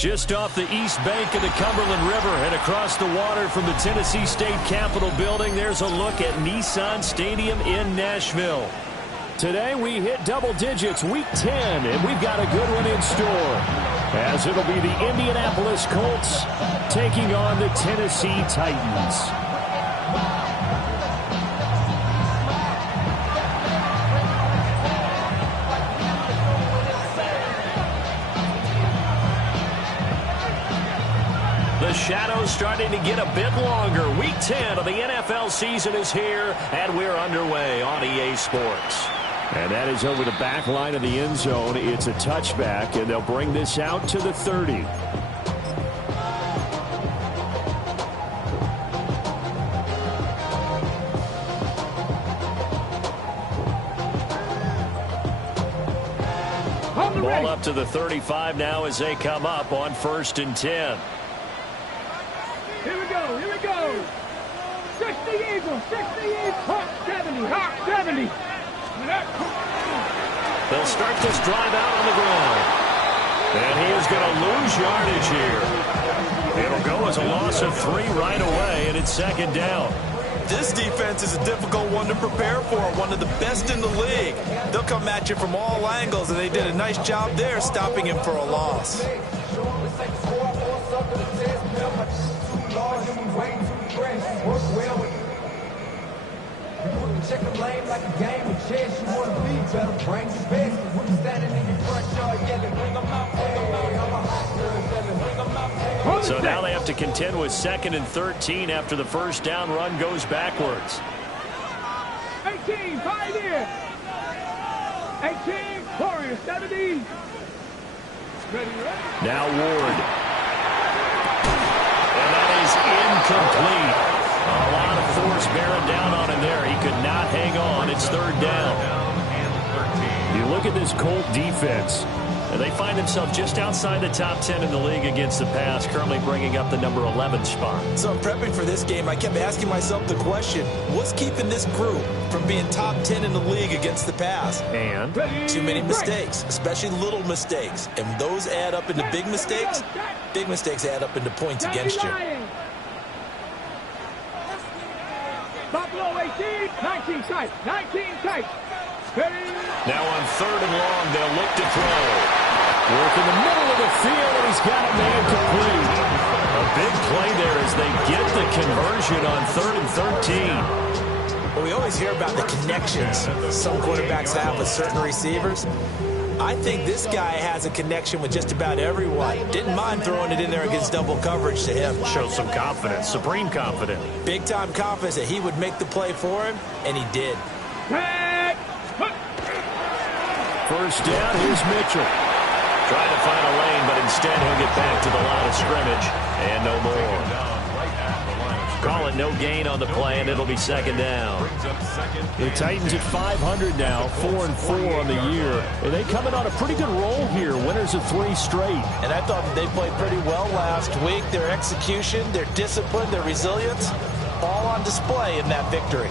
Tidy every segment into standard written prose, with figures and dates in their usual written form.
Just off the east bank of the Cumberland River and across the water from the Tennessee State Capitol building, there's a look at Nissan Stadium in Nashville. Today we hit double digits, week 10, and we've got a good one in store, as it'll be the Indianapolis Colts taking on the Tennessee Titans. The shadow's starting to get a bit longer. Week 10 of the NFL season is here, and we're underway on EA Sports. And that is over the back line of the end zone. It's a touchback, and they'll bring this out to the 30. Ball up to the 35 now as they come up on 1st and 10. Here we go. 60 Eagles, Hawk 70, Hawk 70. They'll start this drive out on the ground. And he is going to lose yardage here. It'll go as a loss of 3 right away, and it's 2nd down. This defense is a difficult one to prepare for, one of the best in the league. They'll come at you from all angles, and they did a nice job there stopping him for a loss. Check the lane like a game with chance. You want to be better, bring your best. When you standing in your front yard yelling, bring them out, I'm a hot girl yelling, bring them out. So now they have to contend with 2nd and 13 after the first down run goes backwards. 18, 5 in. 18, Warriors, 70. Ready. Now Ward. And that is incomplete. A lot of force bearing down on him there. He could not hang on. It's 3rd down. You look at this Colt defense, and they find themselves just outside the top 10 in the league against the pass, currently bringing up the number 11 spot. So prepping for this game, I kept asking myself the question, what's keeping this group from being top 10 in the league against the pass? And too many mistakes, especially little mistakes. And those add up into big mistakes. Big mistakes add up into points against you. Buffalo 18, 19 tight, 19 tight. Now on 3rd and long, they'll look to throw. Work in the middle of the field, and he's got a man complete. A big play there as they get the conversion on 3rd and 13. Well, we always hear about the connections some quarterbacks have with certain receivers. I think this guy has a connection with just about everyone. Didn't mind throwing it in there against double coverage to him. Shows some confidence, supreme confidence. Big-time confidence that he would make the play for him, and he did. First down, here's Mitchell. Trying to find a lane, but instead he'll get back to the line of scrimmage. And no more. Call it no gain on the play, and it'll be 2nd down. The Titans at 500 now, 4-4 on the year. And they coming on a pretty good roll here, winners of 3 straight. And I thought that they played pretty well last week. Their execution, their discipline, their resilience, all on display in that victory.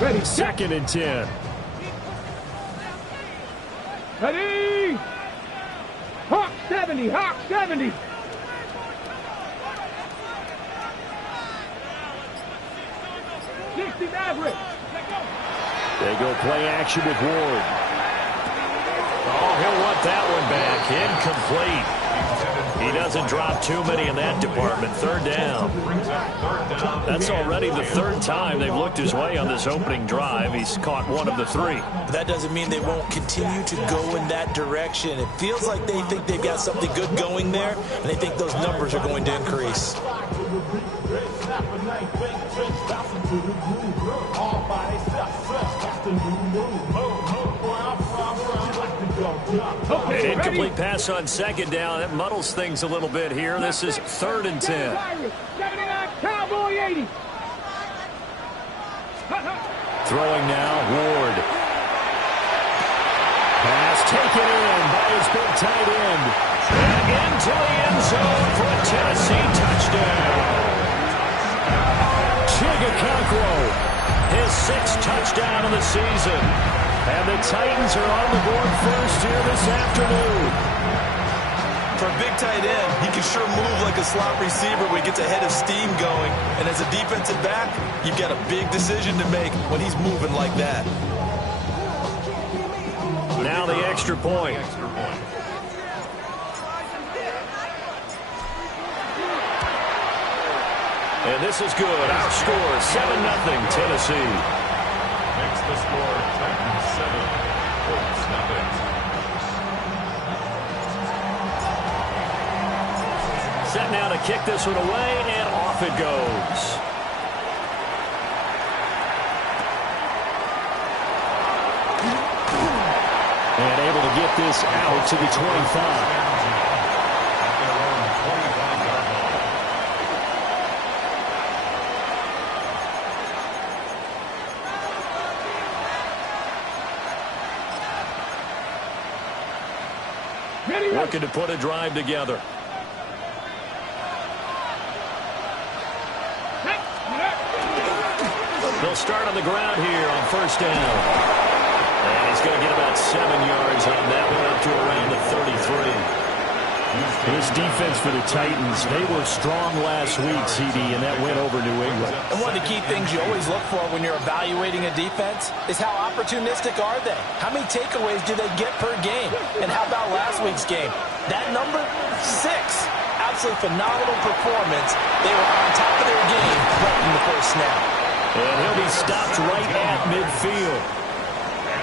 Ready, 2nd and 10. Ready. Hawk 70, Hawk 70. Maverick. They go play action with Ward. Oh, he'll want that one back. Incomplete. He doesn't drop too many in that department. 3rd down. That's already the 3rd time they've looked his way on this opening drive. He's caught 1 of the 3. But that doesn't mean they won't continue to go in that direction. It feels like they think they've got something good going there, and they think those numbers are going to increase. An incomplete pass on 2nd down. That muddles things a little bit here. This is 3rd and 10. 79, Cowboy 80. Throwing now, Ward. Pass taken in by his big tight end. And into the end zone for a Tennessee touchdown. Chigakonkwo, his 6th touchdown of the season. And the Titans are on the board first here this afternoon. For a big tight end, he can sure move like a slot receiver when he gets a head of steam going. And as a defensive back, you've got a big decision to make when he's moving like that. Now the extra point. And this is good. Our score, 7-0 Tennessee. Makes the score Titans 7, Colts nothing. Set now to kick this one away, and off it goes. And able to get this out to the 25. Looking to put a drive together. They'll start on the ground here on first down. And he's going to get about 7 yards on that one, up to around the 33. This defense for the Titans, they were strong last week, CD, and that went over New England. And one of the key things you always look for when you're evaluating a defense is how opportunistic are they? How many takeaways do they get per game? And how about last week's game? That number, 6. Absolutely phenomenal performance. They were on top of their game right from the first snap. And he'll be stopped right at midfield.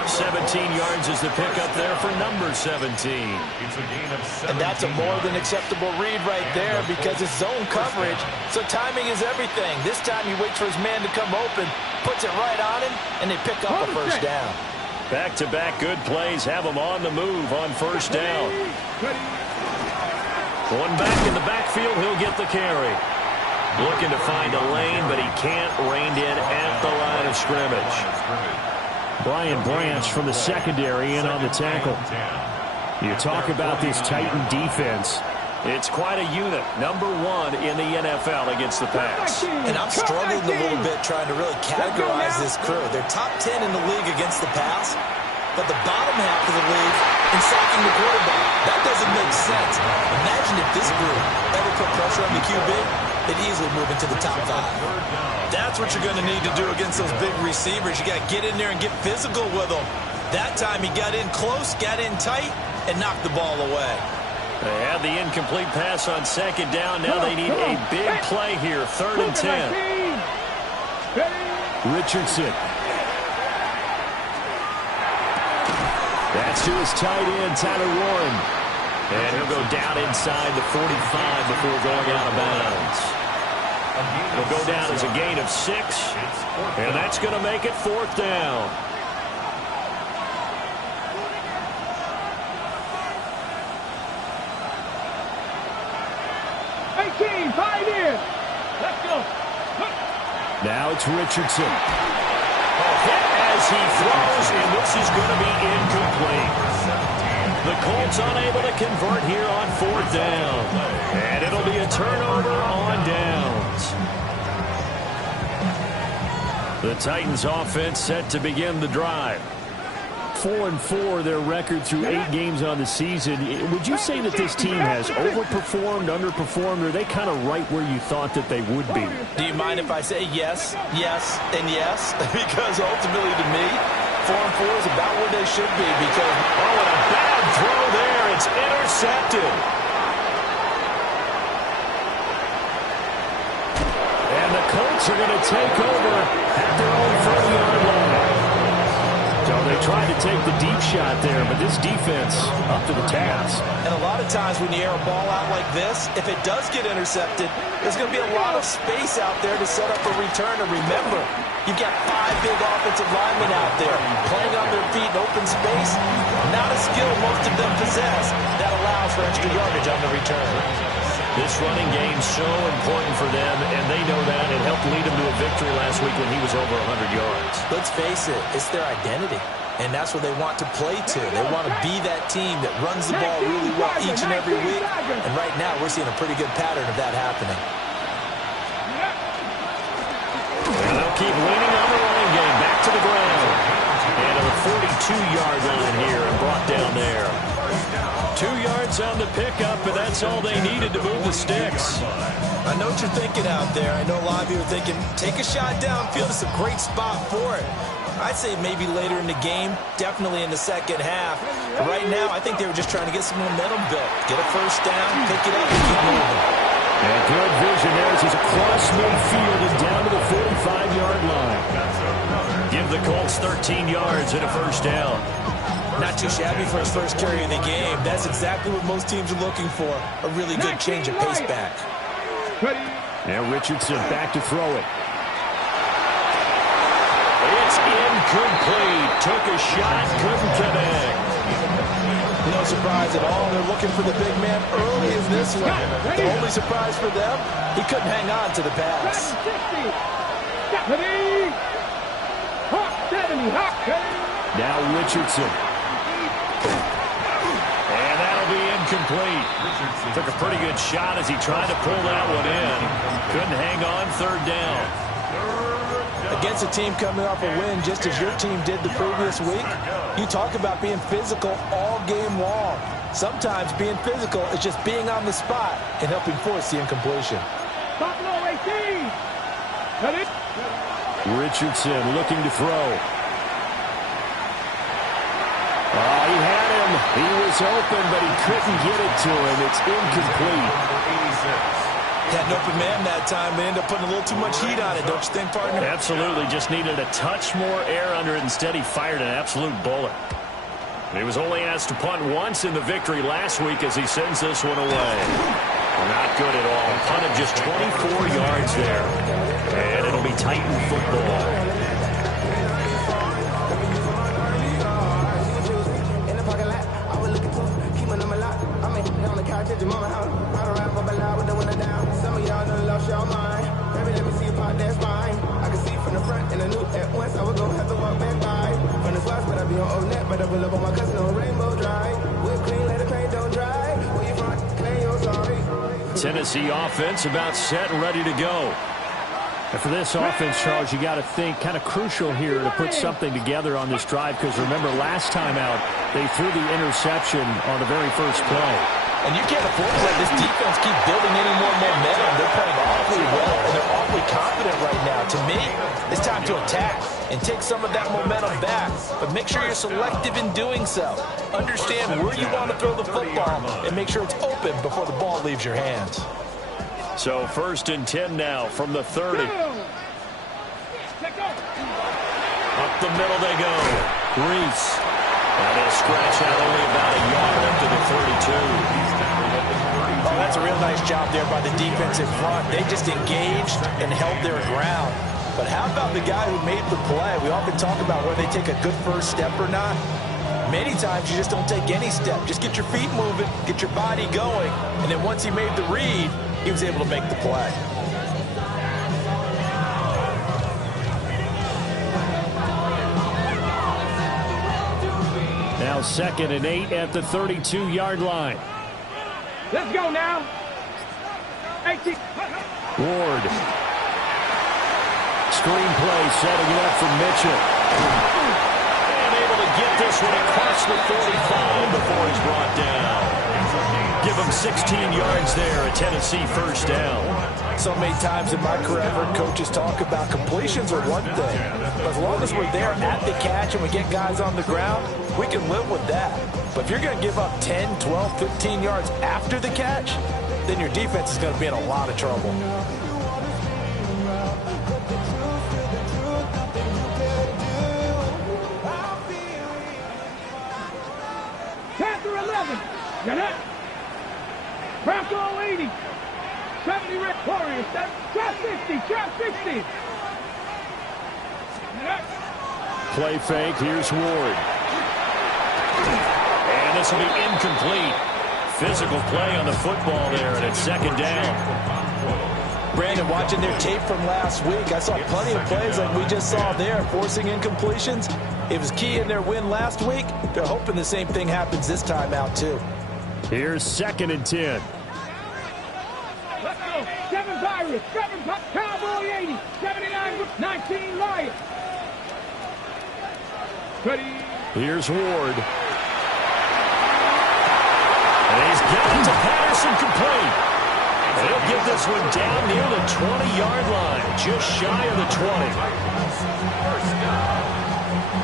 17 yards is the pickup there for number 17. And that's a more than acceptable read right there because it's zone coverage, so timing is everything. This time he waits for his man to come open, puts it right on him, and they pick up a first down. Back-to-back good plays have him on the move on first down. One back in the backfield, he'll get the carry. Looking to find a lane, but he can't rein in at the line of scrimmage. Brian Branch from the secondary in on the tackle. You talk about this Titan defense. It's quite a unit. Number 1 in the NFL against the pass. And I'm struggling a little bit trying to really categorize this crew. They're top 10 in the league against the pass, but the bottom half of the league in sacking the quarterback. That doesn't make sense. Imagine if this group ever put pressure on the QB, they'd easily move into the top 5. That's what you're going to need to do against those big receivers. You got to get in there and get physical with them. That time he got in close, got in tight, and knocked the ball away. They had the incomplete pass on second down. Now they need a big play here, 3rd and 10. Richardson. That's to his tight end, Tyler Warren. And he'll go down inside the 45 before going out of bounds. It'll go down as a gain of 6, and that's going to make it 4th down. Let's go. Now it's Richardson. A hit as he throws, and this is going to be incomplete. The Colts unable to convert here on 4th down. And it'll be a turnover on downs. The Titans offense set to begin the drive. 4-4 their record through 8 games on the season. Would you say that this team has overperformed, underperformed, or are they kind of right where you thought that they would be? Do you mind if I say yes, yes, and yes? Because ultimately to me, 4-4 is about where they should be because, oh, and a bad throw there. It's intercepted. And the Colts are going to take over at their own 40-yard line. So they tried to take the deep shot there, but this defense up to the task. And a lot of times when you air a ball out like this, if it does get intercepted, there's going to be a lot of space out there to set up a return. And remember, you've got 5 big offensive linemen out there playing on their feet in open space. Not a skill most of them possess that allows for extra yardage on the return. This running game's so important for them, and they know that. It helped lead them to a victory last week when he was over 100 yards. Let's face it, it's their identity. And that's what they want to play to. They want to be that team that runs the ball really well each and every week. And right now, we're seeing a pretty good pattern of that happening. And they'll keep leaning on the running game. Back to the ground. And to the 42-yard line here and brought down there. 2 yards on the pickup, and that's all they needed to move the sticks. I know what you're thinking out there. I know a lot of you are thinking, take a shot downfield. It's a great spot for it. I'd say maybe later in the game, definitely in the second half. But right now, I think they were just trying to get some momentum built. Get a first down, pick it up, and keep moving. And good vision there as he's across midfield and down to the 45-yard line. Give the Colts 13 yards and a first down. Not too shabby for his first carry of the game. That's exactly what most teams are looking for. A really good change of pace back. Now Richardson back to throw it. It's incomplete. Took a shot, couldn't connect. No surprise at all. They're looking for the big man early in this one. The only surprise for them, he couldn't hang on to the pass. 70. Now Richardson. And that'll be incomplete. Took a pretty good shot as he tried to pull that one in. Couldn't hang on, third down. Against a team coming off a win just as your team did the previous week, you talk about being physical all game long. Sometimes being physical is just being on the spot and helping force the incompletion. Buffalo 18. Richardson looking to throw. Oh, he had him. He was open, but he couldn't get it to him. It's incomplete. Had an open man that time, but ended up putting a little too much heat on it, don't you think, partner? Absolutely. Just needed a touch more air under it. Instead, he fired an absolute bullet. He was only asked to punt once in the victory last week as he sends this one away. Not good at all. Punted just 24 yards there. And it'll be Titan football. Some of y'all done lost your mind. Baby, let me see a part that's mine. I can see from the front and I knew at once I was gonna have to walk back by. From the spots, but I be on old net, but I pull up on my cousin on Rainbow Drive. Whip clean, let the paint don't dry. Where you from? Claim your sorry. Tennessee offense about set and ready to go. And for this offense, Charles, you got to think kind of crucial here to put something together on this drive because remember last time out they threw the interception on the very first play. And you can't afford to let this defense keep building any more momentum. They're playing awfully well, and they're awfully confident right now. To me, it's time to attack and take some of that momentum back. But make sure you're selective in doing so. Understand where you want to throw the football and make sure it's open before the ball leaves your hands. So 1st and 10 now from the 30. Up the middle they go. Reese. And they'll scratch out only about a yard up to the 32. Oh, that's a real nice job there by the defense in front. They just engaged and held their ground. But how about the guy who made the play? We often talk about whether they take a good first step or not. Many times you just don't take any step. Just get your feet moving, get your body going, and then once he made the read, he was able to make the play. Now 2nd and 8 at the 32-yard line. Let's go now. 18. Ward. Screenplay setting it up for Mitchell. And able to get this one across the 45 before he's brought down. Give him 16 yards there, a Tennessee first down. So many times in my career, I've heard coaches talk about completions are one thing. But as long as we're there at the catch and we get guys on the ground, we can live with that. But if you're going to give up 10, 12, 15 yards after the catch, then your defense is going to be in a lot of trouble. Panther 11. Got it. Bronco 80. 70 Red Warriors. Trap 60. Trap 60. Play fake. Here's Ward. And this will be incomplete. Physical play on the football there, and it's 2nd down. Brandon, watching their tape from last week, I saw plenty of plays like we just saw there, forcing incompletions. It was key in their win last week. They're hoping the same thing happens this time out, too. Here's 2nd and 10. Let's go. 7 Pirates, 7 Cowboy 80, 79, 19 Lions. Ready. Here's Ward. And he's got it to Patterson, complete. And he'll get this one down near the 20-yard line, just shy of the 20. First down.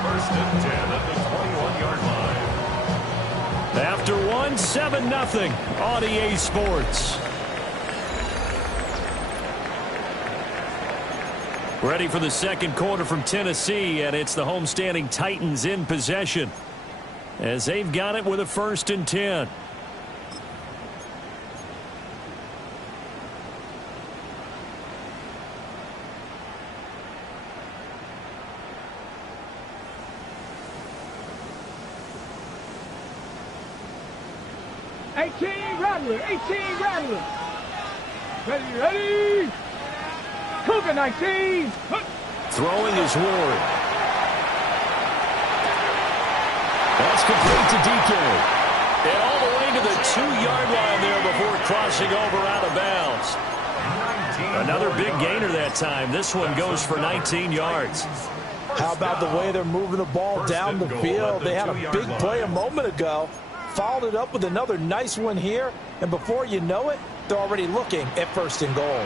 1st and 10 at the 21-yard line. After 7-0 on EA Sports. Ready for the 2nd quarter from Tennessee, and it's the homestanding Titans in possession as they've got it with a 1st and 10. Rattler, 18 Rattler. Ready. Cougar 19. Throwing is Ward. That's complete to DK. And all the way to the 2-yard line there before crossing over out of bounds. Another big gainer that time. This one goes for 19 yards. How about the way they're moving the ball down the field? They had a big play a moment ago. Followed it up with another nice one here. And before you know it, they're already looking at 1st and goal.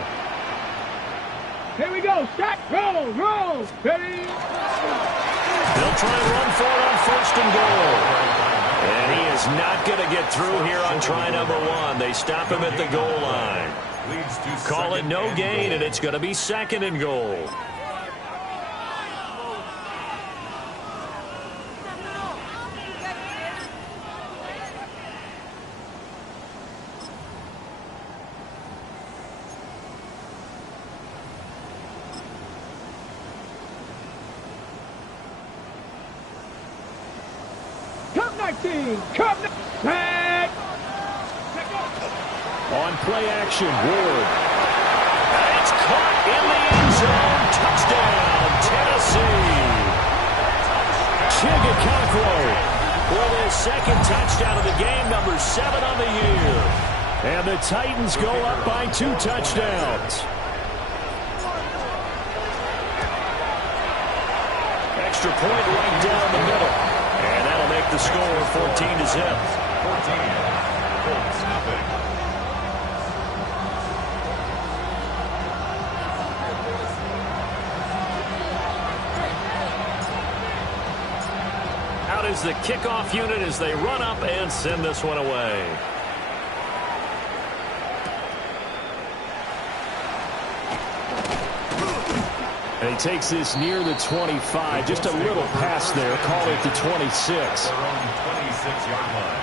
Here we go. Stop. Roll. Ready. They'll try and run for it on 1st and goal. And he is not going to get through here on try number 1. They stop him at the goal line. Call it no gain, and it's going to be 2nd and goal. On play action, Ward. It's caught in the end zone. Touchdown, Tennessee. Chigakakwo with his 2nd touchdown of the game, number 7 on the year. And the Titans go up by 2 touchdowns. Extra point right down the middle. And that'll make the score 14-0. 14. Colts nothing. Out is the kickoff unit as they run up and send this one away. And he takes this near the 25. Just a little pass there. Call it the 26. Their own 26-yard line.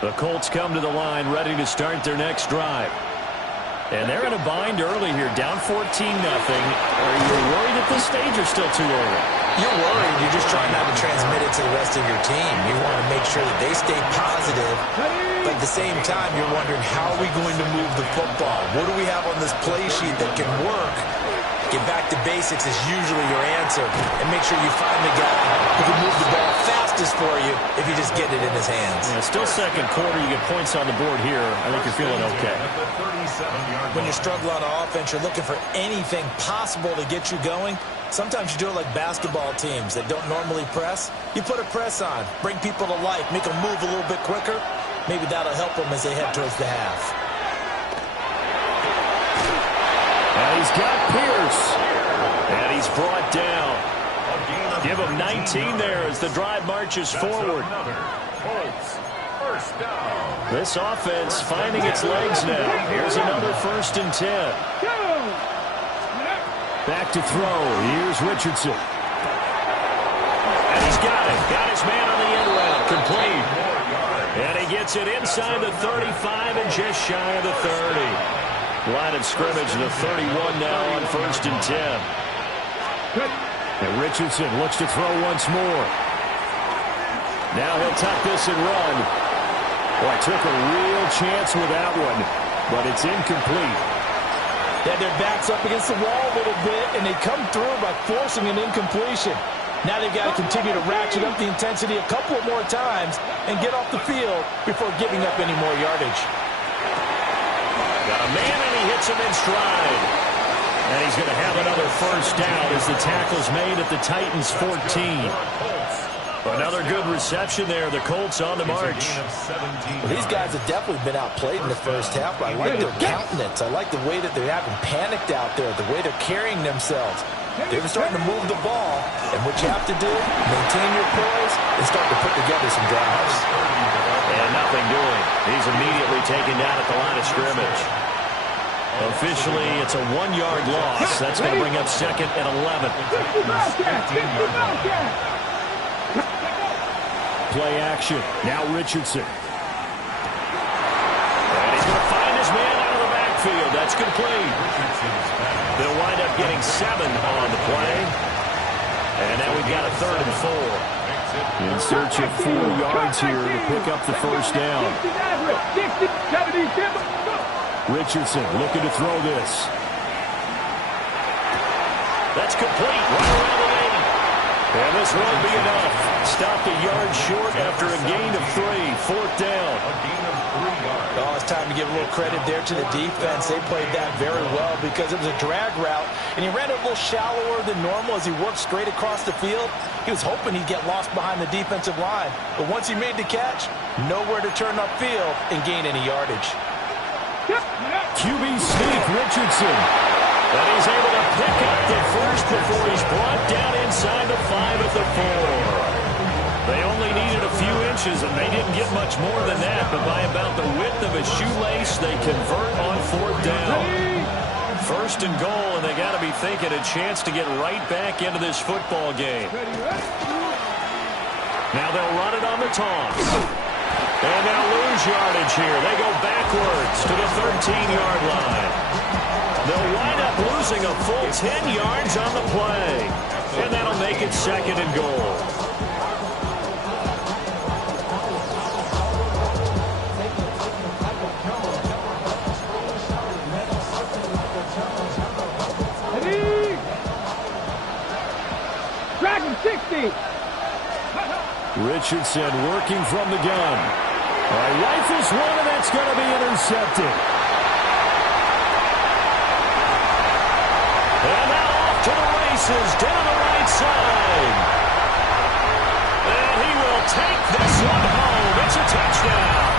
The Colts come to the line ready to start their next drive. And they're in a bind early here, down 14-0. Are you worried at this stage or still too early? You're worried. You're just trying not to transmit it to the rest of your team. You want to make sure that they stay positive. But at the same time, you're wondering, how are we going to move the football? What do we have on this play sheet that can work? Get back to basics is usually your answer. And make sure you find the guy who can move the ball fastest for you if you just get it in his hands. Yeah, still 2nd quarter. You get points on the board here. I think you're feeling okay. When you're struggling on offense, you're looking for anything possible to get you going. Sometimes you do it like basketball teams that don't normally press. You put a press on, bring people to life, make them move a little bit quicker. Maybe that'll help them as they head towards the half. And he's got Pierce. And he's brought down. Give him 19 there as the drive marches forward. First down. This offense finding its legs now. Here's another 1st and 10. Back to throw. Here's Richardson. And he's got it. Got his man on the end route. Complete. And he gets it inside the 35 and just shy of the 30. Line of scrimmage, the 31 now on 1st and 10. And Richardson looks to throw once more. Now he'll tuck this and run. Boy, took a real chance with that one, but it's incomplete. They had their backs up against the wall a little bit, and they come through by forcing an incompletion. Now they've got to continue to ratchet up the intensity a couple of more times and get off the field before giving up any more yardage. Got a man, and he hits him in stride. And he's going to have another first down as the tackle's made at the Titans' 14. Another good reception there. The Colts on the march. Well, these guys have definitely been outplayed in the first half. I like their countenance. I like the way that they're having panicked out there, the way they're carrying themselves. They're starting to move the ball. And what you have to do, maintain your poise and start to put together some drives. And nothing doing. He's immediately taken down at the line of scrimmage. Officially, it's a 1-yard loss. That's going to bring up 2nd and 11. Play action. Now Richardson. And he's going to find his man out of the backfield. That's complete. They'll wind up getting 7 on the play. And now we've got a 3rd and 4. In search of 4 yards here to pick up the first down. Richardson looking to throw this. That's complete. Right around the lane. And this won't be enough. Stopped a yard short after a gain of 3. 4th down. Oh, it's time to give a little credit there to the defense. They played that very well because it was a drag route, and he ran it a little shallower than normal as he worked straight across the field. He was hoping he'd get lost behind the defensive line. But once he made the catch, nowhere to turn upfield and gain any yardage. QB sneak, Richardson. And he's able to pick up the first before he's brought down inside the 5 at the 4. They only needed a few inches, and they didn't get much more than that. But by about the width of a shoelace, they convert on 4th down. 1st and goal, and they got to be thinking a chance to get right back into this football game. Now they'll run it on the toss. And they'll lose yardage here. They go backwards to the 13-yard line. They'll wind up losing a full 10 yards on the play. And that'll make it 2nd and goal. Dragon 60. Richardson working from the gun. Rifles one, and that's going to be intercepted. And now off to the races, down the right side. And he will take this one home. It's a touchdown.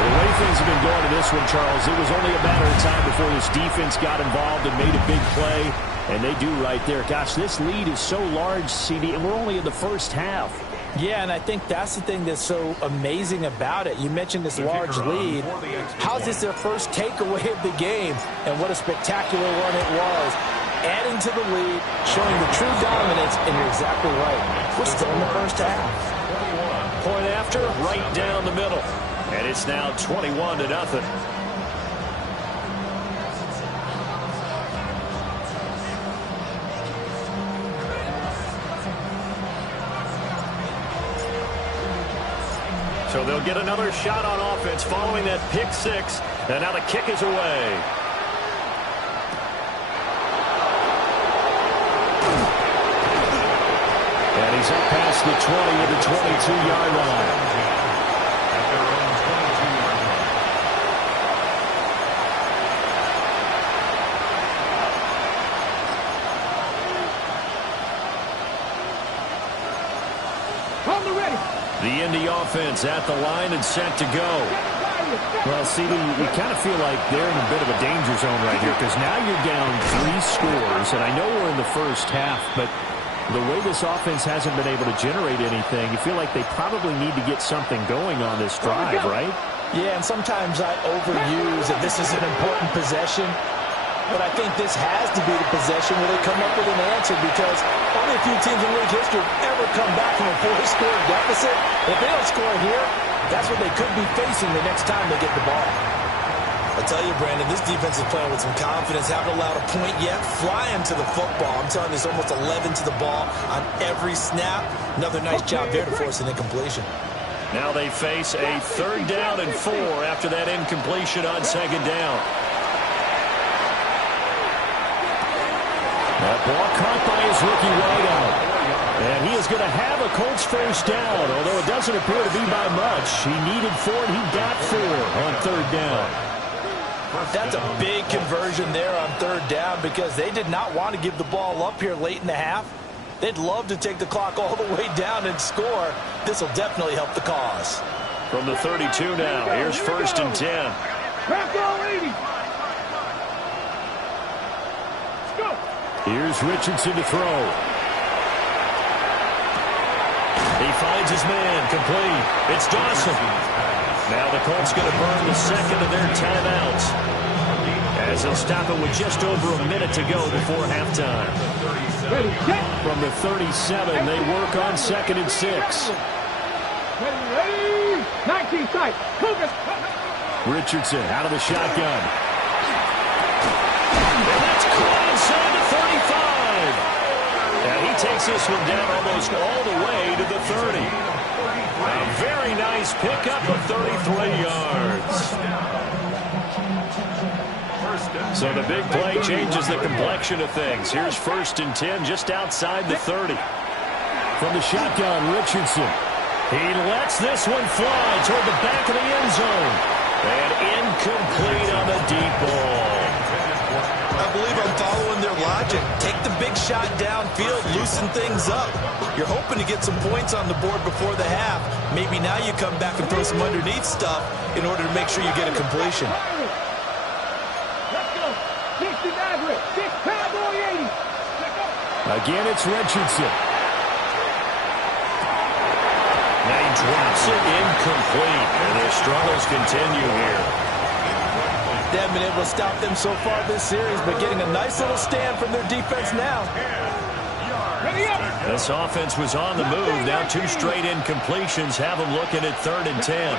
The way things have been going to this one, Charles, it was only a matter of time before this defense got involved and made a big play. And they do right there. Gosh, this lead is so large, CD, and we're only in the first half. Yeah, and I think that's the thing that's so amazing about it. You mentioned this large lead. How's this their first takeaway of the game? And what a spectacular one it was. Adding to the lead, showing the true dominance, and you're exactly right. We're still in the first half. Point after, right down the middle. And it's now 21-0. So they'll get another shot on offense following that pick 6. And now the kick is away. And he's up past the 20 to the 22-yard line. The Indy offense at the line and set to go. Well, CD, you kind of feel like they're in a bit of a danger zone right here because now you're down 3 scores, and I know we're in the first half, but the way this offense hasn't been able to generate anything, you feel like they probably need to get something going on this drive, right? Yeah, and sometimes I overuse that this is an important possession. But I think this has to be the possession where they come up with an answer, because only a few teams in league history have ever come back from a 4-score deficit. If they don't score here, that's what they could be facing the next time they get the ball. I tell you, Brandon, this defense is playing with some confidence. Haven't allowed a point yet. Flying to the football. I'm telling you, it's almost 11 to the ball on every snap. Another nice job there to force an incompletion. Now they face a 3rd down and 4 after that incompletion on 2nd down. That ball caught by his rookie wideout. And he is going to have a Colts 1st down, although it doesn't appear to be by much. He needed 4, and he got 4 on 3rd down. That's a big conversion there on 3rd down, because they did not want to give the ball up here late in the half. They'd love to take the clock all the way down and score. This will definitely help the cause. From the 32 now, here's 1st and 10. Here's Richardson to throw. He finds his man, complete. It's Dawson. Now the Colts going to burn the 2nd of their timeouts, as they'll stop it with just over a minute to go before halftime. From the 37, they work on 2nd and 6. 19 sight. Richardson out of the shotgun. And that's caught inside the 35. And he takes this one down almost all the way to the 30. A very nice pickup of 33 yards. So the big play changes the complexion of things. Here's 1st and 10 just outside the 30. From the shotgun, Richardson. He lets this one fly toward the back of the end zone. And incomplete on the deep ball. I believe I'm following their logic. Take the big shot downfield, loosen things up. You're hoping to get some points on the board before the half. Maybe now you come back and throw some underneath stuff in order to make sure you get a completion. Let's go. 60 Maverick. 6 Cowboy 80. Again, it's Richardson. Now he drops it incomplete. And their struggles continue here. They haven't been able to stop them so far this series, but getting a nice little stand from their defense now. This offense was on the move. Now 2 straight incompletions have them looking at 3rd and 10.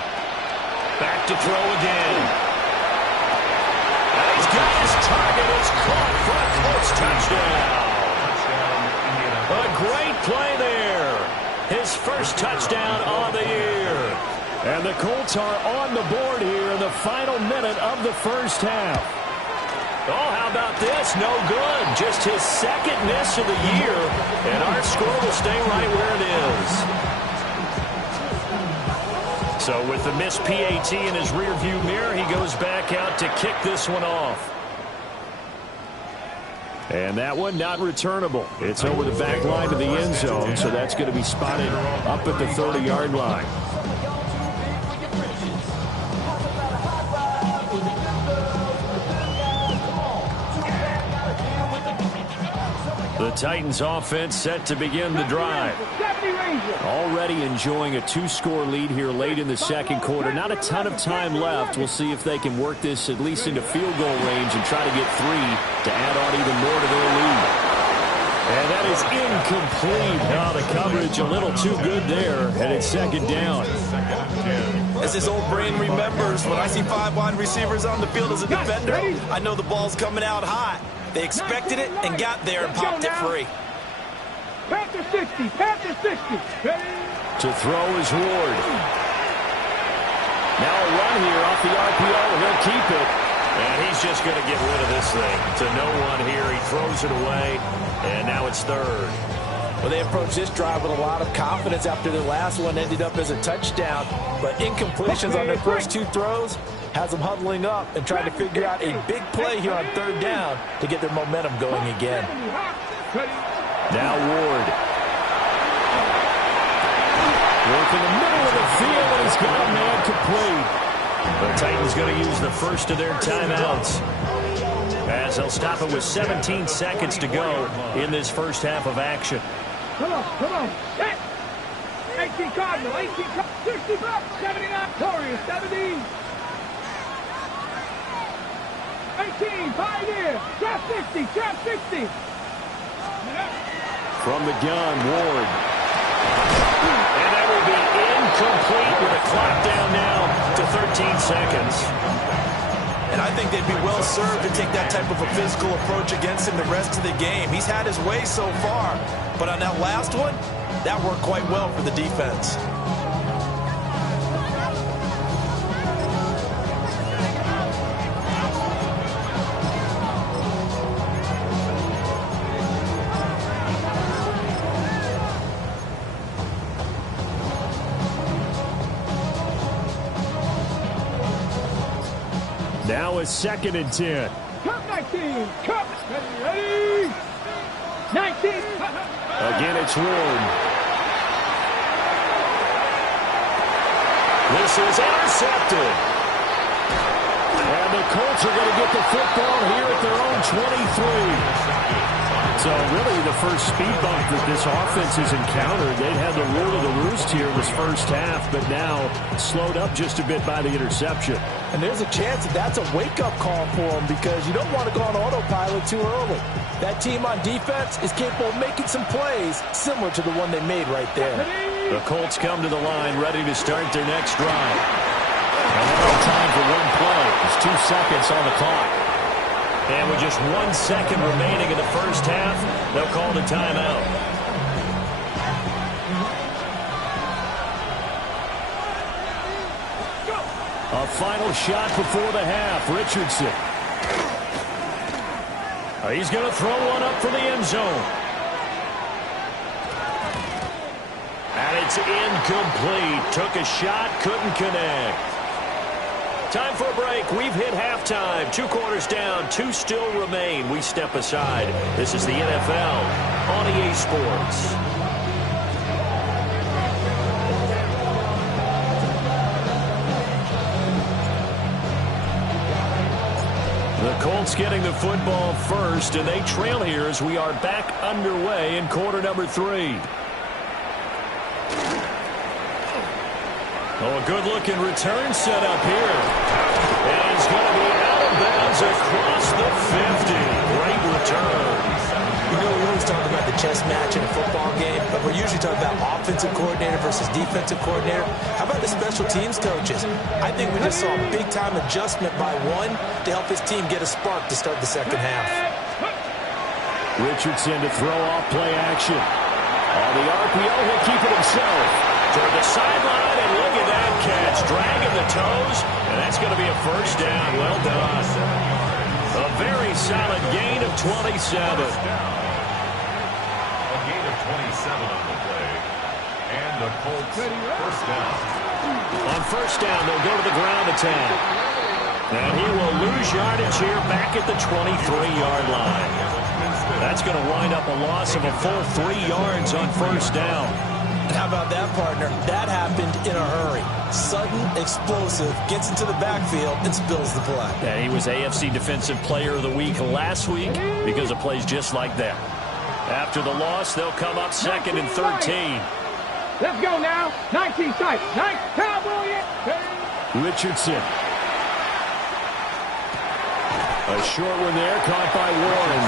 Back to throw again. And he's got his target. It's caught for a Colts touchdown. A great play there. His 1st touchdown on the year. And the Colts are on the board here in the final minute of the 1st half. Oh, how about this? No good. Just his 2nd miss of the year. And our score will stay right where it is. So with the missed PAT in his rearview mirror, he goes back out to kick this one off. And that one not returnable. It's over the back line to the end zone, so that's going to be spotted up at the 30-yard line. The Titans offense set to begin the drive. Already enjoying a 2-score lead here late in the 2nd quarter. Not a ton of time left. We'll see if they can work this at least into field goal range and try to get 3 to add on even more to their lead. And that is incomplete. Oh, the coverage a little too good there, and it's 2nd down. As his old brain remembers, when I see 5 wide receivers on the field as a defender, I know the ball's coming out hot. They expected it and got there and popped it free. Panther 60. Panther 60. To throw is Ward. Now a run here off the RPO. He'll keep it. And he's just going to get rid of this thing. To no one here. He throws it away. And now it's 3rd. Well, they approached this drive with a lot of confidence after their last one ended up as a touchdown. But incompletions on their first 2 throws has them huddling up and trying to figure out a big play here on 3rd down to get their momentum going again. Now Ward. Work in the middle of the field, and he's got a man complete. The Titans going to use the first of their timeouts, as they'll stop it with 17 seconds to go in this 1st half of action. Come on. 18 Cardinal. 18 65. 79 Warriors. 70. 18, pioneer. Trap 60, trap 60. From the gun, Ward. And that will be incomplete with a clock down now to 13 seconds. And I think they'd be well served to take that type of a physical approach against him the rest of the game. He's had his way so far, but on that last one, that worked quite well for the defense. Now a 2nd and 10. Cup 19. Cup. Ready. 19. Again, it's Ward. This is intercepted. And the Colts are going to get the football here at their own 23. So really the first speed bump that this offense has encountered. They've had the rule of the roost here in this first half, but now slowed up just a bit by the interception. And there's a chance that that's a wake-up call for them because you don't want to go on autopilot too early. That team on defense is capable of making some plays similar to the one they made right there. The Colts come to the line ready to start their next drive. And they have time for one play. There's 2 seconds on the clock. And with just 1 second remaining in the first half, they'll call the timeout. A final shot before the half. Richardson. He's going to throw one up for the end zone. And it's incomplete. Took a shot, couldn't connect. Time for a break. We've hit halftime. 2 quarters down, 2 still remain. We step aside. This is the NFL on EA Sports. The Colts getting the football first, and they trail here as we are back underway in quarter number 3. Oh, a good-looking return set up here. And it's going to be out of bounds across the 50. Great return. You know, we always talk about the chess match in a football game, but we're usually talking about offensive coordinator versus defensive coordinator. How about the special teams coaches? I think we just saw a big-time adjustment by one to help his team get a spark to start the second half. Richardson to throw off play action. On the RPO, he'll keep it himself. Toward the sideline, and look at that catch. Dragging the toes, and that's going to be a first down. Well done. A very solid gain of 27. A gain of 27 on the play. And the Colts first down. On first down, they'll go to the ground attack. And he will lose yardage here back at the 23-yard line. That's going to wind up a loss of a full 3 yards on first down. How about that, partner? That happened in a hurry. Sudden, explosive, gets into the backfield, and spills the play. Yeah, he was AFC Defensive Player of the Week last week because of plays just like that. After the loss, they'll come up 2nd and 13. Let's go now. 19 tight. 9 Cowboy. Richardson. A short one there, caught by Warren.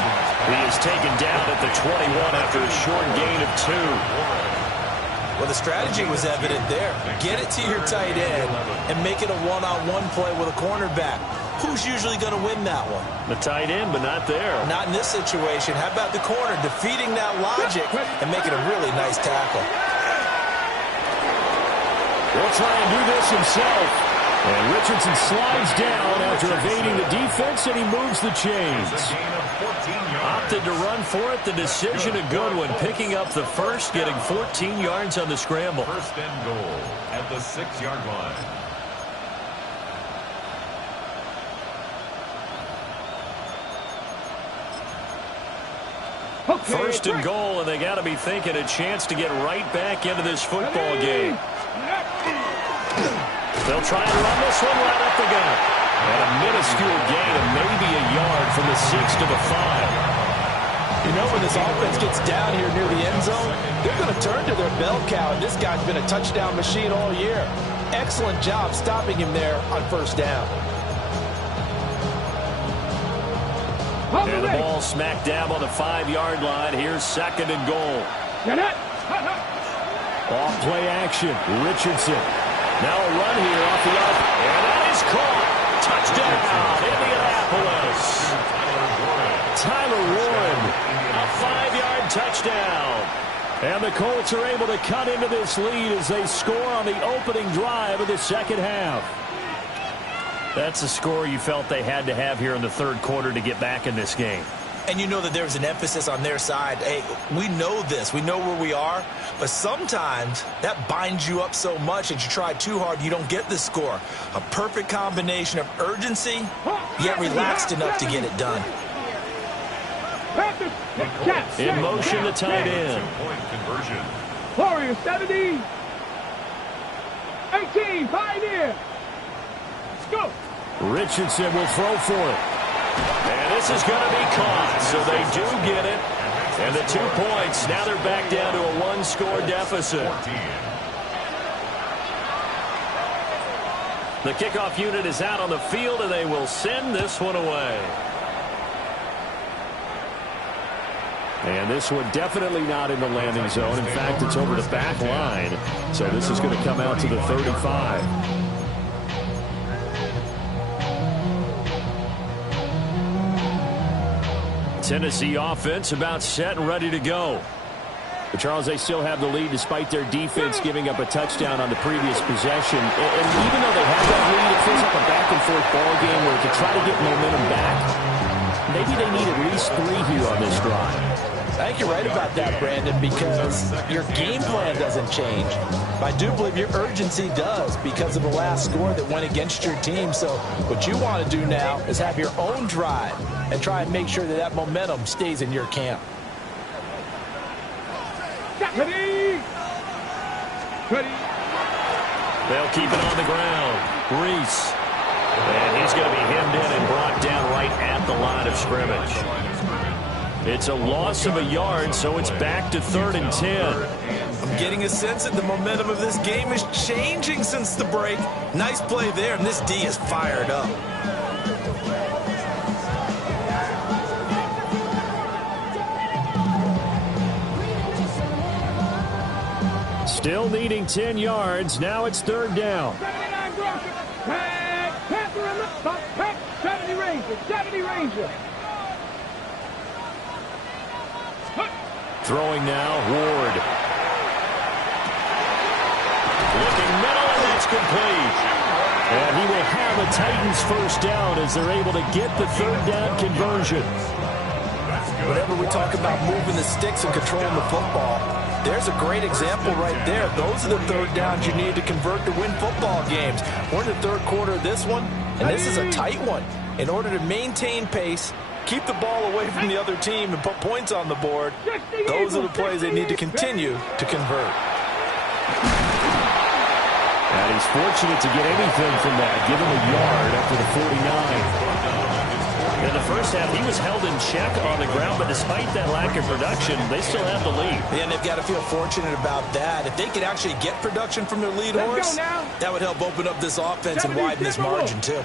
He is taken down at the 21 after a short gain of 2. Well, the strategy was evident there. Get it to your tight end and make it a one-on-one play with a cornerback. Who's usually going to win that one? The tight end, but not there. Not in this situation. How about the corner defeating that logic and making a really nice tackle? He'll try and do this himself. And Richardson slides down after evading the defense, and he moves the chains. Opted to run for it. The decision a good one. Picking up the first, getting 14 yards on the scramble. First and goal at the 6-yard line. Okay, First and goal, and they got to be thinking a chance to get right back into this football game. They'll try and run this one right up the gut. And a minuscule gain of maybe a yard from the 6 to the 5. You know, when this offense gets down here near the end zone, they're going to turn to their bell cow, and this guy's been a touchdown machine all year. Excellent job stopping him there on first down. And the ball smack dab on the 5-yard line. Here's 2nd and goal. Off play action. Richardson. Now a run here off the up. And that is caught. Touchdown, Indianapolis. Tyler Warren. A 5-yard touchdown. And the Colts are able to cut into this lead as they score on the opening drive of the second half. That's a score you felt they had to have here in the third quarter to get back in this game. And you know that there's an emphasis on their side. Hey, we know this. We know where we are. But sometimes that binds you up so much that you try too hard, you don't get the score. A perfect combination of urgency, yet relaxed enough to get it done. In motion, the tight end. Warriors 70. 18, Pioneer. Let's go. Richardson will throw for it. And this is going to be caught, so they do get it. And the 2 points, now they're back down to a 1-score deficit. The kickoff unit is out on the field, and they will send this one away. And this one definitely not in the landing zone. In fact, it's over the back line. So this is going to come out to the 35. Tennessee offense about set and ready to go. But Charles, they still have the lead despite their defense giving up a touchdown on the previous possession. And even though they have that lead, it feels like a back-and-forth ball game where to try to get momentum back, maybe they need at least 3 here on this drive. I think you're right about that, Brandon, because your game plan doesn't change. I do believe your urgency does because of the last score that went against your team. So what you want to do now is have your own drive and try and make sure that that momentum stays in your camp. Ready. They'll keep it on the ground. Reese. And he's going to be hemmed in and brought down right at the line of scrimmage. It's a loss of a yard, so it's back to 3rd and 10. I'm getting a sense that the momentum of this game is changing since the break. Nice play there, and this D is fired up. Still needing 10 yards. Now it's 3rd down. 70 Ranger. 70 Ranger. Throwing now, Ward. Looking middle, and that's complete. And he will have a Titans first down as they're able to get the 3rd down conversion. Whenever we talk about moving the sticks and controlling the football, there's a great example right there. Those are the 3rd downs you need to convert to win football games. We're in the 3rd quarter of this one, and this is a tight one. In order to maintain pace, keep the ball away from the other team, and put points on the board, those are the plays they need to continue to convert. And he's fortunate to get anything from that. Give him a yard after the 49. In the first half, he was held in check on the ground, but despite that lack of production, they still have the lead. And they've got to feel fortunate about that. If they could actually get production from their lead horse, that would help open up this offense and widen this margin, too.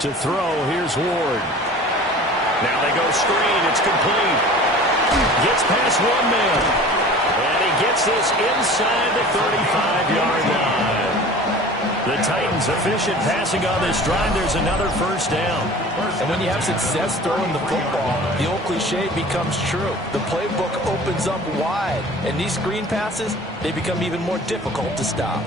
To throw, here's Ward. Now they go screen. It's complete. Gets past one man. And he gets this inside the 35-yard line. The Titans efficient passing on this drive. There's another first down. And when you have success throwing the football, the old cliche becomes true. The playbook opens up wide. And these screen passes, they become even more difficult to stop.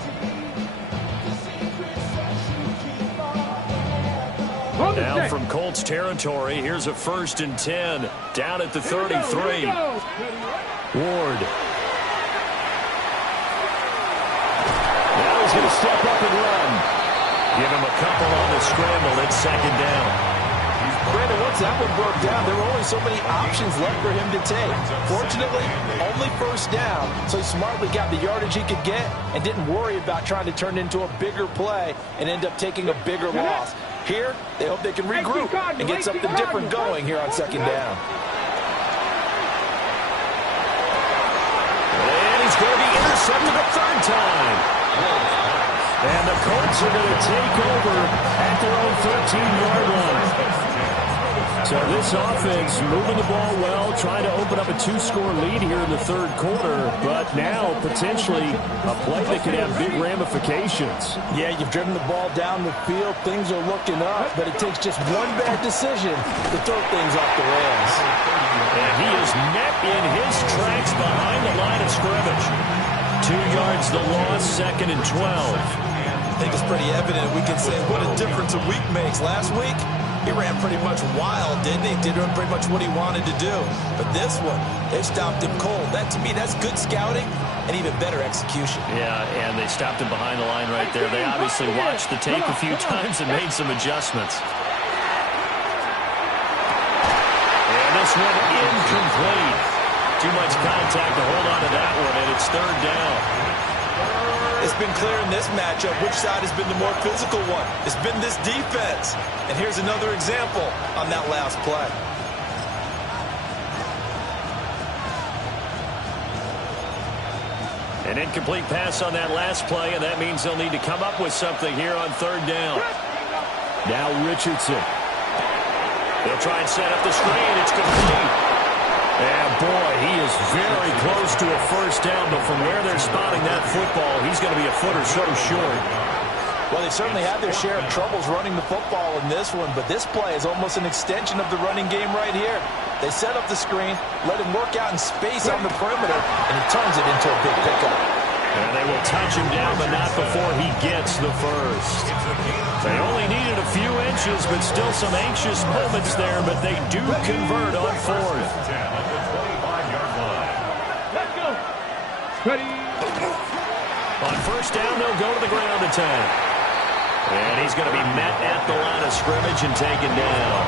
Now from Colts territory, here's a 1st and 10 down at the 33. Ward. Now he's going to step up and run. Give him a couple on the scramble. It's 2nd down. Brandon, once that one broke down, there were only so many options left for him to take. Fortunately, only 1st down, so he smartly got the yardage he could get and didn't worry about trying to turn it into a bigger play and end up taking a bigger loss. Here, they hope they can regroup and get something different going here on 2nd down. And he's going to be intercepted a 3rd time. And the Colts are going to take over at their own 13-yard line. So this offense moving the ball well, trying to open up a 2-score lead here in the third quarter, but now potentially a play that could have big ramifications. Yeah, you've driven the ball down the field. Things are looking up, but it takes just one bad decision to throw things off the rails. And he is met in his tracks behind the line of scrimmage. 2 yards the loss, 2nd and 12. I think it's pretty evident we can say what a difference a week makes. Last week, he ran pretty much wild, didn't he? Did pretty much what he wanted to do. But this one, they stopped him cold. That, to me, that's good scouting and even better execution. Yeah, and they stopped him behind the line right there. They obviously watched the tape a few times and made some adjustments. And this one incomplete. Too much contact to hold on to that one, and it's 3rd down. It's been clear in this matchup which side has been the more physical one. It's been this defense. And here's another example on that last play. An incomplete pass on that last play, and that means they'll need to come up with something here on 3rd down. Now Richardson. They'll try and set up the screen. It's complete. And, boy, he is very close to a 1st down, but from where they're spotting that football, he's going to be a foot or so short. Well, they certainly had their share of troubles running the football in this one, but this play is almost an extension of the running game right here. They set up the screen, let him work out in space on the perimeter, and he turns it into a big pickup. And they will touch him down, but not before he gets the first. They only needed a few inches, but still some anxious moments there, but they do convert on 4th. Let's go. Ready. On 1st down, they'll go to the ground attack. And he's going to be met at the line of scrimmage and taken down.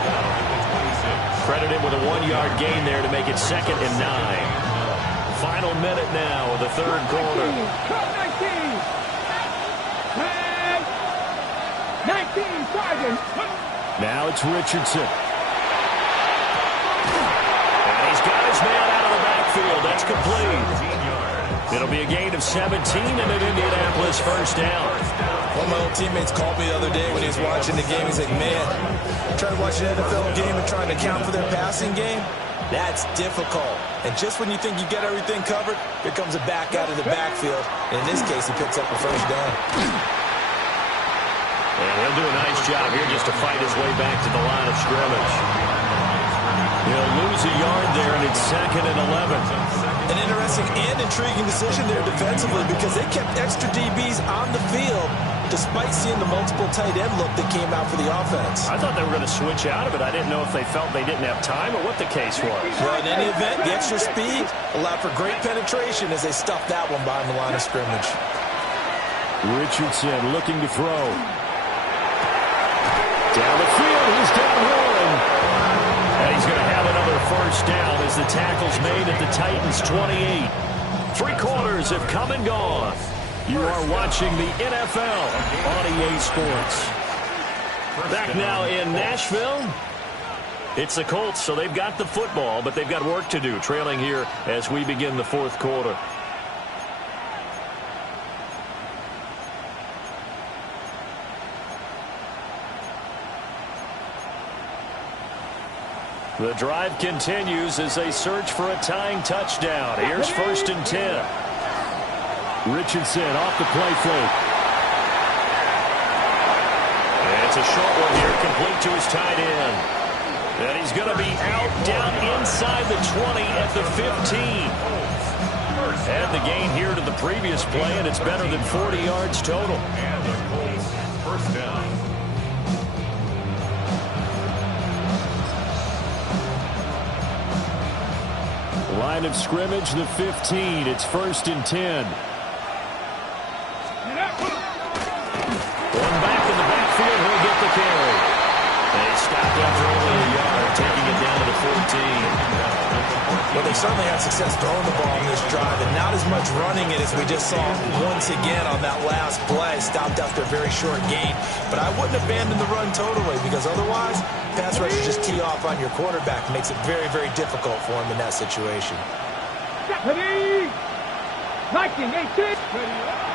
Credit him with a 1-yard gain there to make it 2nd and 9. Final minute now of the 3rd quarter. 19. 19, Sergeant. Now it's Richardson. And he's got his man out of the backfield. That's complete. It'll be a gain of 17 and an Indianapolis 1st down. One of my old teammates called me the other day when he was watching the game. He's like, man, trying to watch an NFL game and trying to account for their passing game? That's difficult. And just when you think you get everything covered, here comes a back out of the backfield. And in this case, he picks up a 1st down. And he'll do a nice job here just to fight his way back to the line of scrimmage. He'll lose a yard there, and it's 2nd and 11. An interesting and intriguing decision there defensively because they kept extra DBs on the field despite seeing the multiple tight end look that came out for the offense. I thought they were going to switch out of it. I didn't know if they felt they didn't have time or what the case was. Well, in any event, the extra speed allowed for great penetration as they stuffed that one behind the line of scrimmage. Richardson looking to throw. Down the field, he's down one. And he's going to have another 1st down as the tackle's made at the Titans' 28. 3 quarters have come and gone. You are watching the NFL on EA Sports. Back now in Nashville. It's the Colts, so they've got the football, but they've got work to do, trailing here as we begin the 4th quarter. The drive continues as they search for a tying touchdown. Here's 1st and 10. Richardson off the play fake. And it's a short one here, complete to his tight end. And he's going to be out down inside the 20 at the 15. Add the gain here to the previous play, and it's better than 40 yards total. And the Colts 1st down. Line of scrimmage, the 15. It's 1st and 10. One back in the backfield, he'll get the carry. And he stopped after only a yard, taking it down to the 14. Well, they certainly had success throwing the ball in this drive, and not as much running it as we just saw once again on that last play. Stopped after a very short gain. But I wouldn't abandon the run totally, because otherwise, pass rushers just tee off on your quarterback. Makes it very, very difficult for him in that situation. Ready. 19, 18.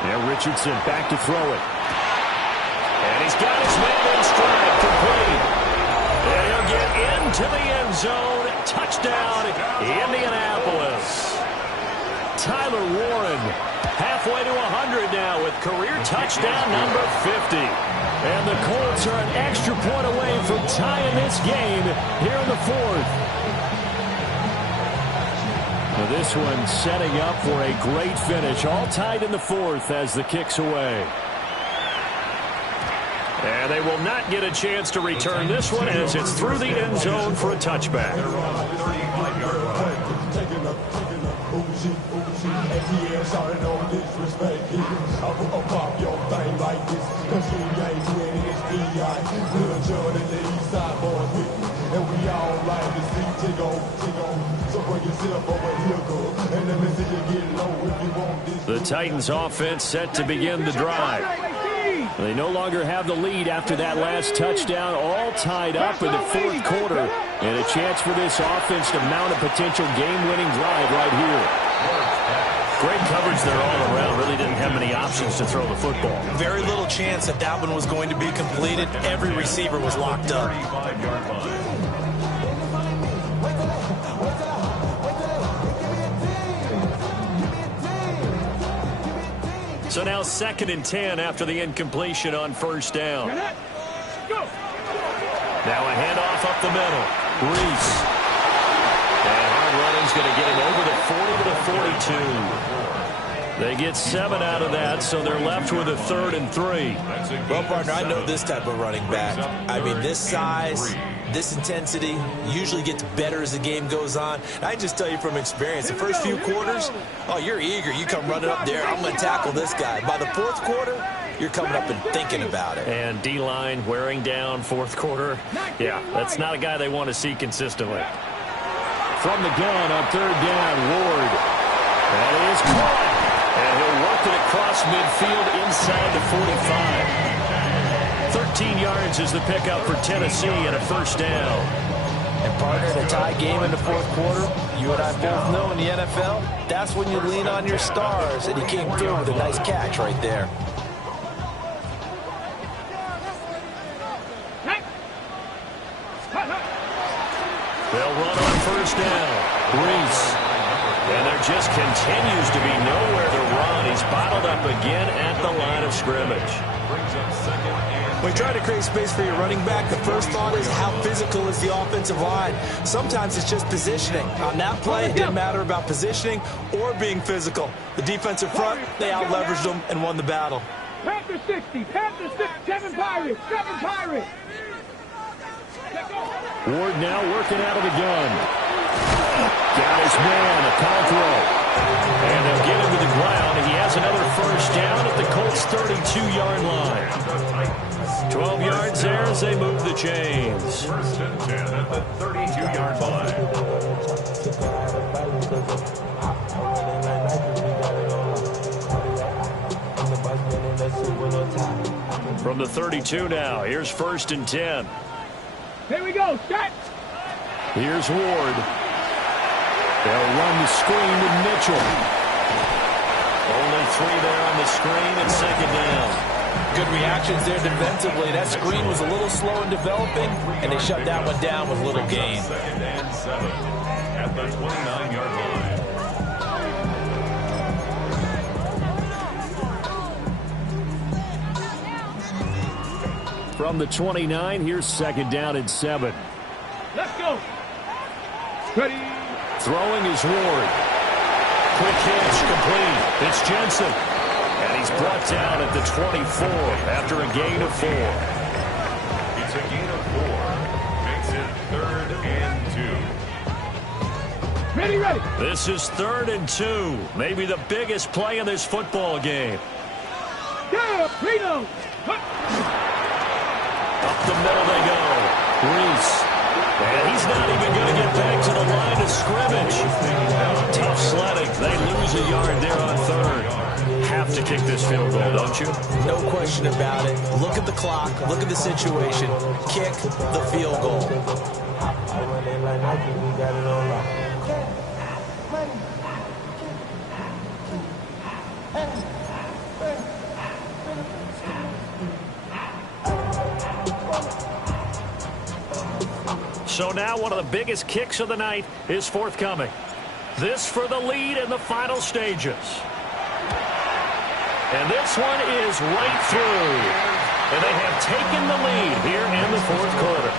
Now Richardson back to throw it. And he's got his man in stride, complete. And he'll get into the end zone. Touchdown, Indianapolis. Tyler Warren, halfway to 100 now with career touchdown number 50. And the Colts are an extra point away from tying this game here in the fourth. Now this one setting up for a great finish. All tied in the fourth as the kick's away. And they will not get a chance to return this one as it's through the end zone for a touchback. The Titans offense set to begin the drive. They no longer have the lead after that last touchdown, all tied up in the fourth quarter. And a chance for this offense to mount a potential game-winning drive right here. Great coverage there all around. Really didn't have many options to throw the football. Very little chance that that one was going to be completed. Every receiver was locked up. So now 2nd and 10 after the incompletion on first down. Now a handoff up the middle. Reese. And hard running's going to get him over the 40 to the 42. They get 7 out of that, so they're left with a 3rd and 3. Well, partner, I know this type of running back. I mean, this size, this intensity usually gets better as the game goes on. And I just tell you from experience, the first few quarters, oh, you're eager. You come running up there, I'm going to tackle this guy. By the fourth quarter, you're coming up and thinking about it. And D-line wearing down fourth quarter. Yeah, that's not a guy they want to see consistently. From the gun on 3rd down, Ward. That is caught. And he'll work it across midfield inside the 45. 13 yards is the pickup for Tennessee and a first down. And partner, in a tie game in the fourth quarter, you and I both know in the NFL, that's when you lean on your stars. And he came through with a nice catch right there. They'll run on first down. Reese. And there just continues to be nowhere to run. He's bottled up again at the line of scrimmage. When you try to create space for your running back, the first thought is how physical is the offensive line. Sometimes it's just positioning. On that play, it didn't matter about positioning or being physical. The defensive front, they out-leveraged them and won the battle. Panther 60, Panther 6, 7 Pirates, 7 Pirates. Ward now working out of the gun. Got his man, a power throw. And they'll get him to the ground. He has another first down at the Colts' 32-yard line. 12 yards there as they move the chains. First and 10 at the 32-yard line. From the 32 now, here's 1st and 10. Here we go, set. Here's Ward. They'll run the screen with Mitchell. Only 3 there on the screen and 2nd down. Good reactions there defensively. That screen was a little slow in developing, and they shut that one down with little gain. 2nd and 7 at the 29-yard line. From the 29, here's 2nd down and 7. Let's go. Ready. Throwing is Ward. Quick catch, complete. It's Jensen. And he's brought down at the 24 after a gain of 4. It's a gain of 4. Makes it 3rd and 2. Ready, ready. This is 3rd and 2. Maybe the biggest play in this football game. Yeah, Reno. Up the middle they go. Reese. And he's not even going to get back to the line of scrimmage. Tough sledding. They lose a yard there on 3rd. Have to kick this field goal, don't you? No question about it. Look at the clock. Look at the situation. Kick the field goal. So now one of the biggest kicks of the night is forthcoming. This for the lead in the final stages. And this one is right through. And they have taken the lead here in the fourth quarter.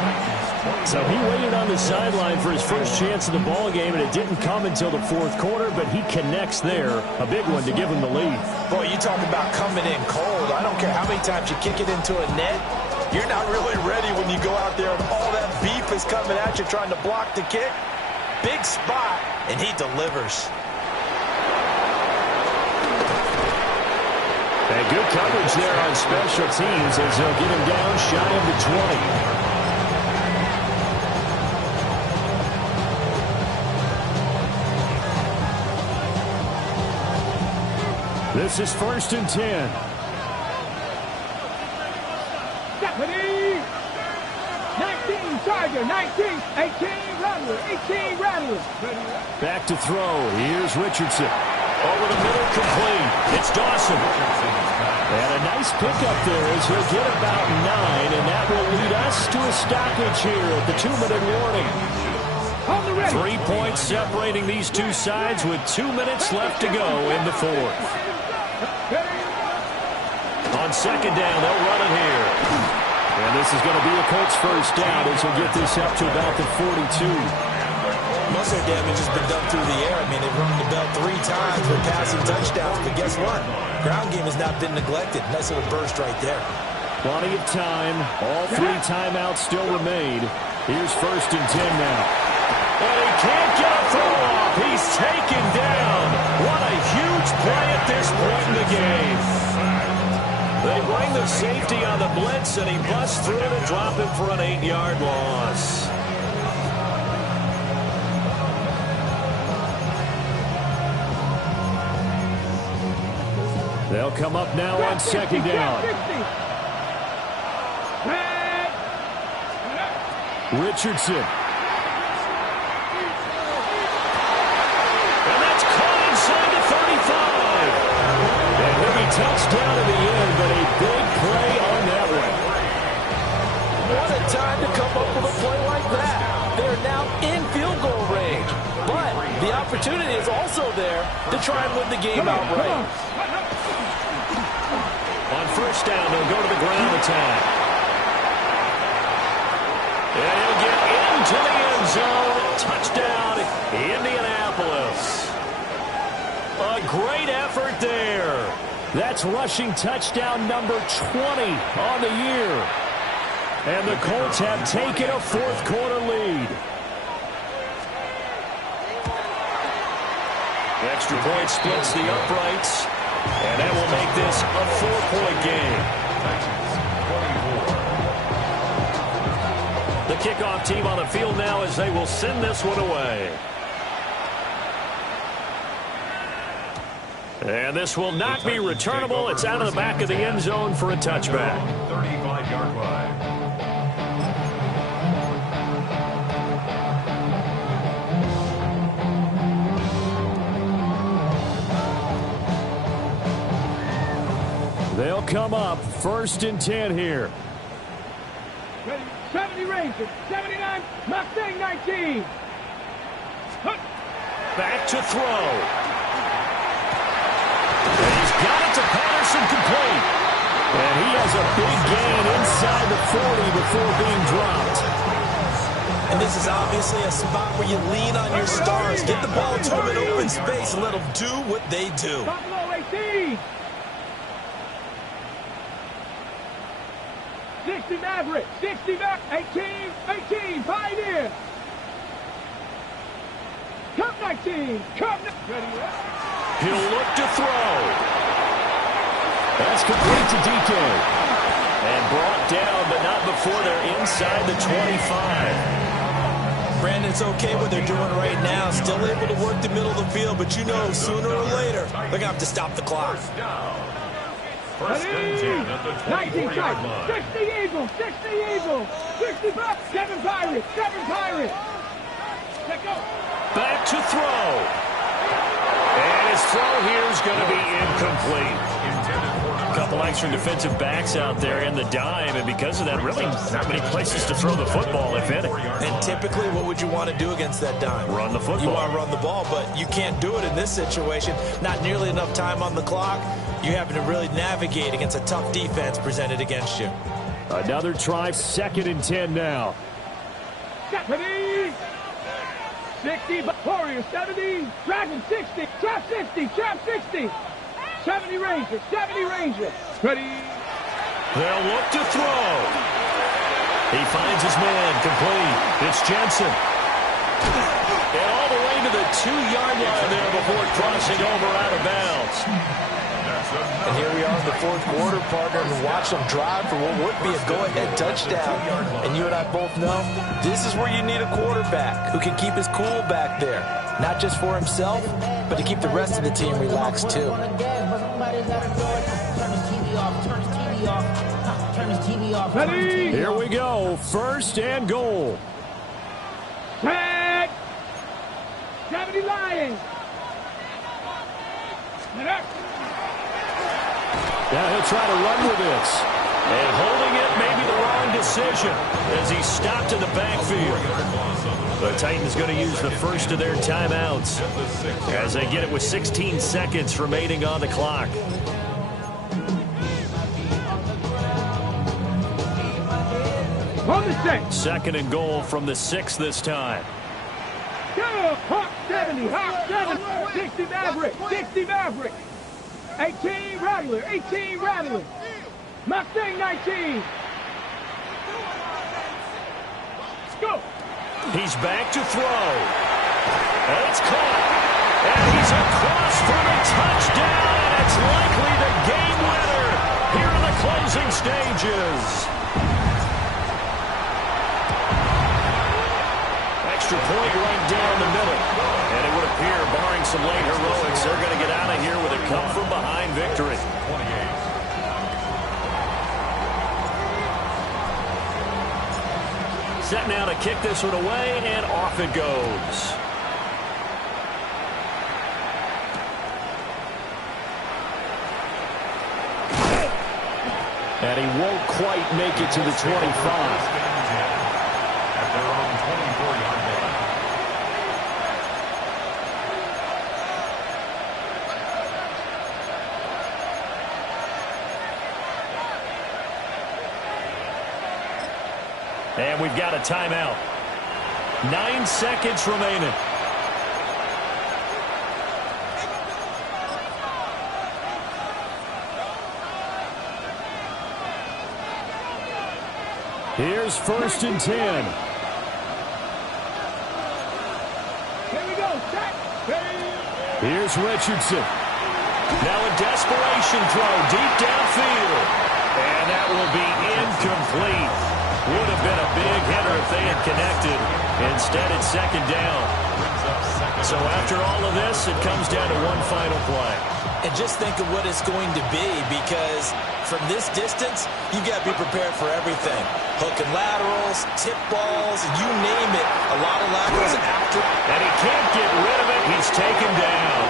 So he waited on the sideline for his first chance in the ball game, and it didn't come until the fourth quarter, but he connects there. A big one to give him the lead. Boy, you talk about coming in cold. I don't care how many times you kick it into a net. You're not really ready when you go out there and all that beef is coming at you trying to block the kick. Big spot, and he delivers. And good coverage there on special teams as they'll get him down shy of the 20. This is 1st and 10. Stephanie! 19 Charger, 19, 18 Rattler, 18 Rattler. Back to throw. Here's Richardson. Over the middle, complete. It's Dawson. And a nice pickup there as he'll get about 9, and that will lead us to a stoppage here at the 2-minute warning. 3 points separating these two sides with 2 minutes left to go in the fourth. On second down, they'll run it here. And this is going to be a Colts first down as he'll get this up to about the 42. Most of their damage has been done through the air. I mean, they've rung the bell 3 times for passing touchdowns. But guess what? Ground game has not been neglected. Nice little burst right there. Plenty of time. All 3 timeouts still remain. Here's 1st and 10 now. And he can't get a throw off. He's taken down. What a huge play at this point in the game. They bring the safety on the blitz, and he busts through to drop him for an 8-yard loss. They'll come up now on second down. Richardson. And that's caught inside the 35. And he'll be touchdown in the end, but a big play on that one. What a time to come up with a play like that. They're now in field goal range. But the opportunity is also there to try and win the game outright. On first down, they'll go to the ground attack. And he'll get into the end zone. Touchdown, Indianapolis. A great effort there. That's rushing touchdown number 20 on the year. And the Colts have taken a fourth quarter lead. Extra point splits the uprights. And that will make this a 4-point game. The kickoff team on the field now as they will send this one away. And this will not be returnable. It's out of the back of the end zone for a touchback. 35-yard line. They'll come up 1st and 10 here. 70 Rangers, 79 Mustang 19. Back to throw. And he's got it to Patterson, complete. And he has a big gain inside the 40 before being dropped. And this is obviously a spot where you lean on your stars. Get the ball to them in open space and let them do what they do. Buffalo 18. 60 Maverick, 60 Maverick, 18, Pioneer. Cup 19, Cup 19. He'll look to throw. That's complete to DK. And brought down, but not before they're inside the 25. Brandon, it's okay what they're doing right now. Still able to work the middle of the field, but you know sooner or later they're going to have to stop the clock. First and 10 at the 24-yard line. 60 Eagles, 60 Eagles, 65, 7 Pirates, 7 Pirates. Let go. Back to throw. And his throw here is going to be incomplete. couple extra defensive backs out there in the dime, and because of that, really not many places to throw the football, if any. And typically, what would you want to do against that dime? Run the football. You want to run the ball, but you can't do it in this situation. Not nearly enough time on the clock. You having to really navigate against a tough defense presented against you. Another try, 2nd and 10 now. 70, 60, Warriors, 70, Dragon 60, trap 60, trap 60, 70 Rangers, 70 Rangers. Ready? They'll look to throw. He finds his man, complete. It's Jensen. And all the way to the 2-yard line there before crossing over out of bounds. And here we are in the 4th quarter, partner, and watch them drive for what would be a go-ahead touchdown. And you and I both know this is where you need a quarterback who can keep his cool back there. Not just for himself, but to keep the rest of the team relaxed, too. Ready? Here we go, 1st and goal. Tag! 70 Lions. Now he'll try to run with this. And holding it may be the wrong decision as he's stopped in the backfield. The Titans going to use the first of their timeouts as they get it with 16 seconds remaining on the clock. On the 6. 2nd and goal from the 6 this time. Go! Hawk 70, Hawk 70, 60 Maverick, 60 Maverick. 18 Rattler, 18 Rattler. Mustang 19. Let's go. He's back to throw. And it's caught. And he's across for the touchdown. And it's likely the game winner here in the closing stages. Extra point right down the middle. And it would appear, barring some late heroics, they're going to get out of here with a come-from-behind victory. 28. Set now to kick this one away, and off it goes. And he won't quite make it to the 25. At their own 24-yard line. And we've got a timeout. 9 seconds remaining. Here's 1st and 10. Here we go. Set. Here's Richardson. Now a desperation throw deep downfield. And that will be incomplete. Would have been a big hitter if they had connected. Instead, it's 2nd down. So after all of this, it comes down to one final play. And just think of what it's going to be, because from this distance, you got to be prepared for everything. Hook and laterals, tip balls, you name it. A lot of laterals after. And he can't get rid of it. He's taken down.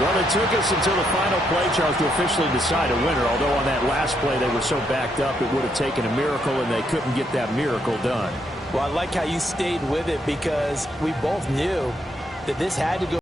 Well, it took us until the final play, Charles, to officially decide a winner, although on that last play they were so backed up it would have taken a miracle, and they couldn't get that miracle done. Well, I like how you stayed with it, because we both knew that this had to go